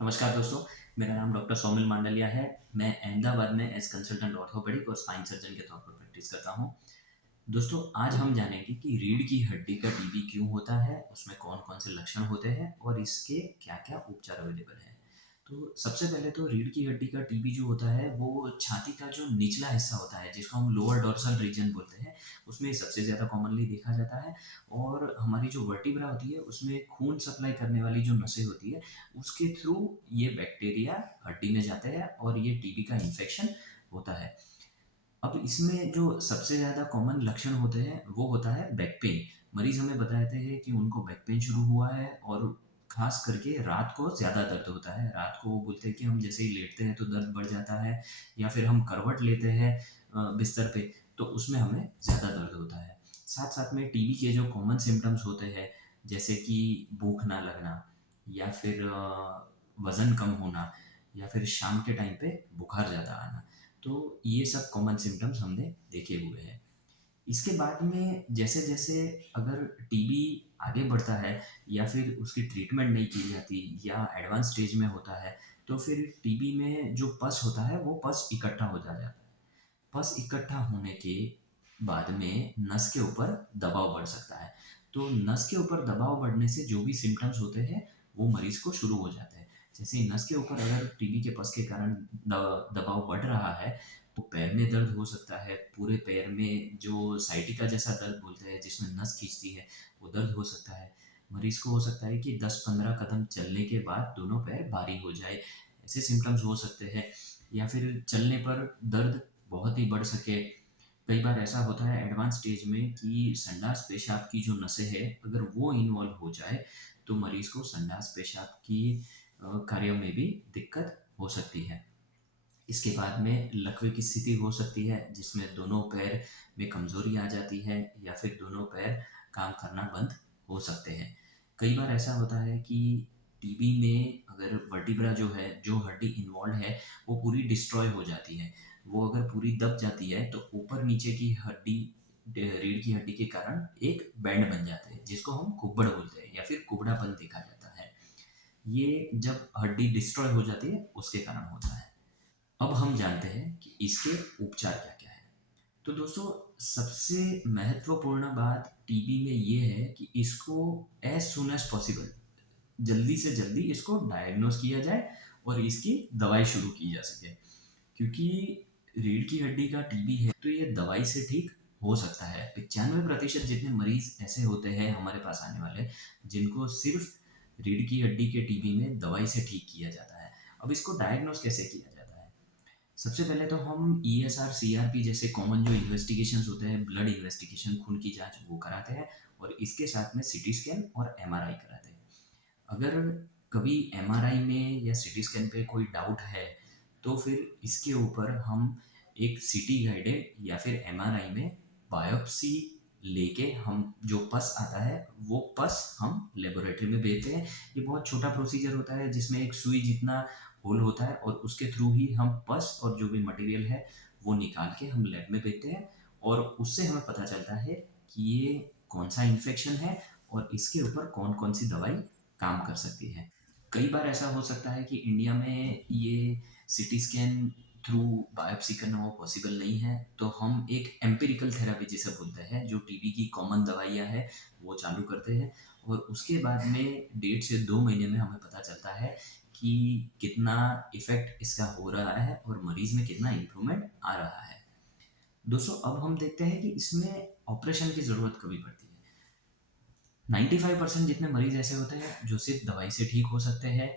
नमस्कार दोस्तों, मेरा नाम डॉक्टर सौमिल मांडलिया है। मैं अहमदाबाद में एज कंसल्टेंट ऑर्थोपेडिक और स्पाइन सर्जन के तौर पर प्रैक्टिस करता हूँ। दोस्तों, आज हम जानेंगे कि रीढ़ की हड्डी का टीबी क्यों होता है, उसमें कौन-कौन से लक्षण होते हैं और इसके क्या-क्या उपचार अवेलेबल हैं। तो सबसे पहले तो रीढ़ की हड्डी का टीबी जो होता है, वो छाती का जो निचला हिस्सा होता है, जिसको हम लोअर डोर्सल रीजन बोलते हैं, उसमें सबसे ज़्यादा कॉमनली देखा जाता है। और हमारी जो वर्टिब्रा होती है, उसमें खून सप्लाई करने वाली जो नसें होती है, उसके थ्रू ये बैक्टीरिया हड्डी में जाते हैं और ये टीबी का इन्फेक्शन होता है। अब इसमें जो सबसे ज़्यादा कॉमन लक्षण होते हैं, वो होता है बैक पेन। मरीज़ हमें बताते हैं कि उनको बैक पेन शुरू हुआ है और ख़ास करके रात को ज़्यादा दर्द होता है। रात को वो बोलते हैं कि हम जैसे ही लेटते हैं तो दर्द बढ़ जाता है, या फिर हम करवट लेते हैं बिस्तर पे, तो उसमें हमें ज़्यादा दर्द होता है। साथ-साथ में टीबी के जो कॉमन सिम्पटम्स होते हैं, जैसे कि भूख ना लगना, या फिर वज़न कम होना, या फिर शाम के टाइम पे बुखार ज़्यादा आना। तो ये सब कॉमन सिम्पटम्स हमने देखे हुए हैं। इसके बाद में जैसे-जैसे अगर टीबी आगे बढ़ता है, या फिर उसकी ट्रीटमेंट नहीं की जाती, या एडवांस स्टेज में होता है, तो फिर टीबी में जो पस होता है, वो पस इकट्ठा हो जाता है। पस इकट्ठा होने के बाद में नस के ऊपर दबाव बढ़ सकता है। तो नस के ऊपर दबाव बढ़ने से जो भी सिम्पटम्स होते हैं, वो मरीज़ को शुरू हो जाते हैं। जैसे ही नस के ऊपर अगर टीबी के पस के कारण दबाव बढ़ रहा है, तो पैर में दर्द हो सकता है। पूरे पैर में जो साइटिका जैसा दर्द बोलते हैं, जिसमें नस खींचती है, वो दर्द हो सकता है। मरीज़ को हो सकता है कि 10-15 कदम चलने के बाद दोनों पैर भारी हो जाए, ऐसे सिम्पटम्स हो सकते हैं। या फिर चलने पर दर्द बहुत ही बढ़ सके। कई बार ऐसा होता है एडवांस स्टेज में कि संडास पेशाब की जो नसें हैं, अगर वो इन्वॉल्व हो जाए, तो मरीज़ को संडास पेशाब की कार्यों में भी दिक्कत हो सकती है। इसके बाद में लकवे की स्थिति हो सकती है, जिसमें दोनों पैर में कमज़ोरी आ जाती है, या फिर दोनों पैर काम करना बंद हो सकते हैं। कई बार ऐसा होता है कि टीबी में अगर वर्टिब्रा जो है, जो हड्डी इन्वॉल्व है, वो पूरी डिस्ट्रॉय हो जाती है। वो अगर पूरी दब जाती है, तो ऊपर-नीचे की हड्डी रीढ़ की हड्डी के कारण एक बैंड बन जाते हैं, जिसको हम कुब्बड़ बोलते हैं, या फिर कुबड़ापन देखा जाता है। ये जब हड्डी डिस्ट्रॉय हो जाती है, उसके कारण होता है। अब हम जानते हैं कि इसके उपचार क्या-क्या हैं। तो दोस्तों, सबसे महत्वपूर्ण बात टीबी में ये है कि इसको एज़ सून एज़ पॉसिबल, जल्दी से जल्दी इसको डायग्नोज़ किया जाए और इसकी दवाई शुरू की जा सके। क्योंकि रीढ़ की हड्डी का टीबी है, तो ये दवाई से ठीक हो सकता है। 95% जितने मरीज़ ऐसे होते हैं हमारे पास आने वाले, जिनको सिर्फ़ रीढ़ की हड्डी के टीबी में दवाई से ठीक किया जाता है। अब इसको डायग्नोज़ कैसे किया जाता है? सबसे पहले तो हम ईएसआर, सीआरपी जैसे कॉमन जो इन्वेस्टिगेशंस होते हैं, ब्लड इन्वेस्टिगेशन, खून की जाँच, वो कराते हैं, और इसके साथ में सीटी स्कैन और एमआरआई कराते हैं। अगर कभी एमआरआई में या सीटी स्कैन पे कोई डाउट है, तो फिर इसके ऊपर हम एक सीटी गाइडेड या फिर एमआरआई में बायोप्सी लेके, हम जो पस आता है, वो पस हम लेबोरेटरी में भेजते हैं। ये बहुत छोटा प्रोसीजर होता है, जिसमें एक सुई जितना होल होता है, और उसके थ्रू ही हम पस और जो भी मटेरियल है, वो निकाल के हम लैब में भेजते हैं, और उससे हमें पता चलता है कि ये कौन-सा इन्फेक्शन है और इसके ऊपर कौन-कौन सी दवाई काम कर सकती है। कई बार ऐसा हो सकता है कि इंडिया में ये सीटी स्कैन थ्रू बायोप्सी करना वो पॉसिबल नहीं है, तो हम एक एम्पिरिकल थेरेपी जिसे बोलते हैं, जो टीबी की कॉमन दवाइयाँ हैं, वो चालू करते हैं, और उसके बाद में 1.5 से 2 महीने में हमें पता चलता है कि कितना इफ़ेक्ट इसका हो रहा है और मरीज़ में कितना इम्प्रूवमेंट आ रहा है। दोस्तों, अब हम देखते हैं कि इसमें ऑपरेशन की ज़रूरत कभी पड़ती है। 95% जितने मरीज़ ऐसे होते हैं जो सिर्फ़ दवाई से ठीक हो सकते हैं।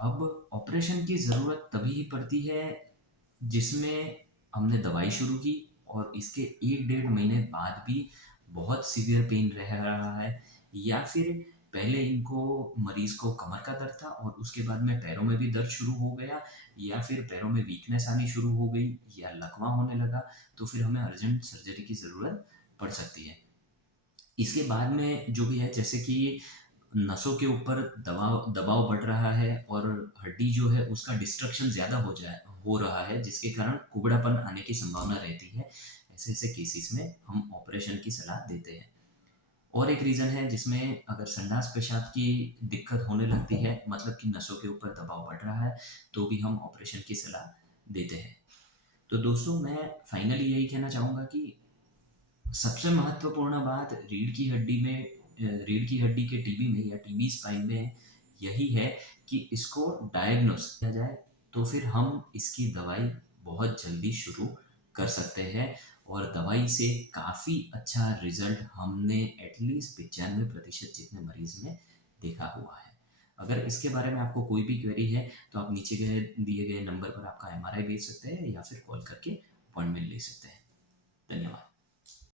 अब ऑपरेशन की ज़रूरत तभी ही पड़ती है, जिसमें हमने दवाई शुरू की और इसके 1 डेढ़ महीने बाद भी बहुत सीवियर पेन रह रहा है, या फिर पहले इनको मरीज़ को कमर का दर्द था और उसके बाद में पैरों में भी दर्द शुरू हो गया, या फिर पैरों में वीकनेस आनी शुरू हो गई, या लकवा होने लगा, तो फिर हमें अर्जेंट सर्जरी की ज़रूरत पड़ सकती है। इसके बाद में जो भी है, जैसे कि नसों के ऊपर दबाव दबाव बढ़ रहा है और हड्डी जो है उसका डिस्ट्रक्शन ज़्यादा हो रहा है, जिसके कारण कुबड़ापन आने की संभावना रहती है। ऐसे-ऐसे केसेस में हम ऑपरेशन की सलाह देते हैं। और एक रीज़न है जिसमें अगर संडास पेशाब की दिक्कत होने लगती है, मतलब कि नसों के ऊपर दबाव बढ़ रहा है, तो भी हम ऑपरेशन की सलाह देते हैं। तो दोस्तों मैं फाइनली यही कहना चाहूँगा कि सबसे महत्वपूर्ण बात रीढ़ की हड्डी के टीबी में या टीबी स्पाइन में यही है कि इसको डायग्नोस किया जाए, तो फिर हम इसकी दवाई बहुत जल्दी शुरू कर सकते हैं और दवाई से काफ़ी अच्छा रिजल्ट हमने एटलीस्ट 95% जितने मरीज में देखा हुआ है। अगर इसके बारे में आपको कोई भी क्वेरी है तो आप नीचे गए दिए गए नंबर पर आपका एमआरआई भेज सकते हैं या फिर कॉल करके अपॉइंटमेंट ले सकते हैं। धन्यवाद।